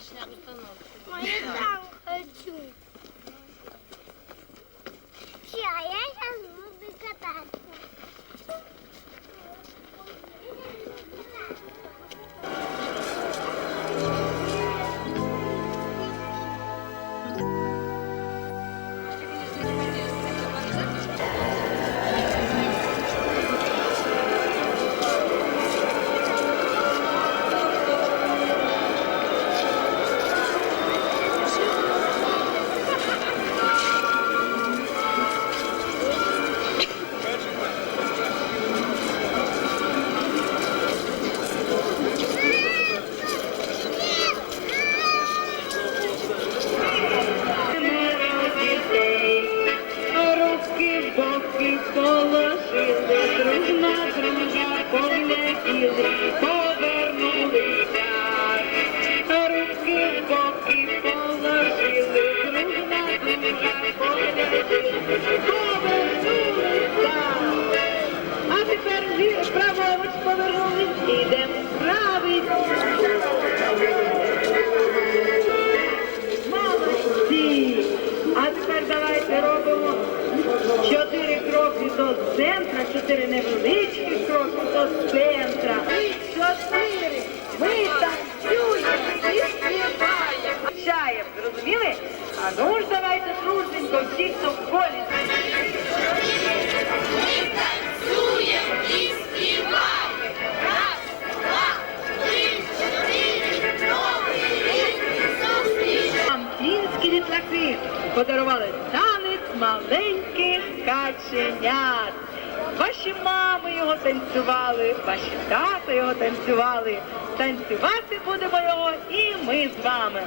Домашняя обстановка. Я там хочу. Все, а я сейчас буду кататься. Повернулись, ідемо править. Молодці! А тепер давайте робимо чотири кроки до центра, чотири невеличкі кроки до центра. Чотири. І співаємо. Чаєм, зрозуміли? А ну ж давайте дружненько всі, хто в полі. Подарували танець маленьких каченят. Ваші мами його танцювали, ваші тата його танцювали. Танцювати будемо його і ми з вами.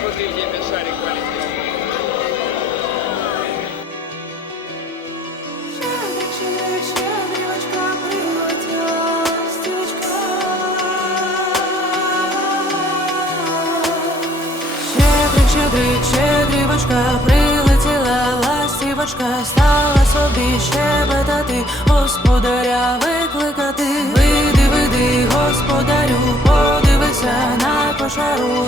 Смотри, где опять шарик полетел. Щедрик, щедрівочка, прилетіла ластівочка. Стала собі щебетати, господаря викликати. Вийди, вийди, господарю, подивися на кошару,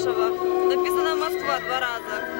Ломоносова. Написано Москва два раза.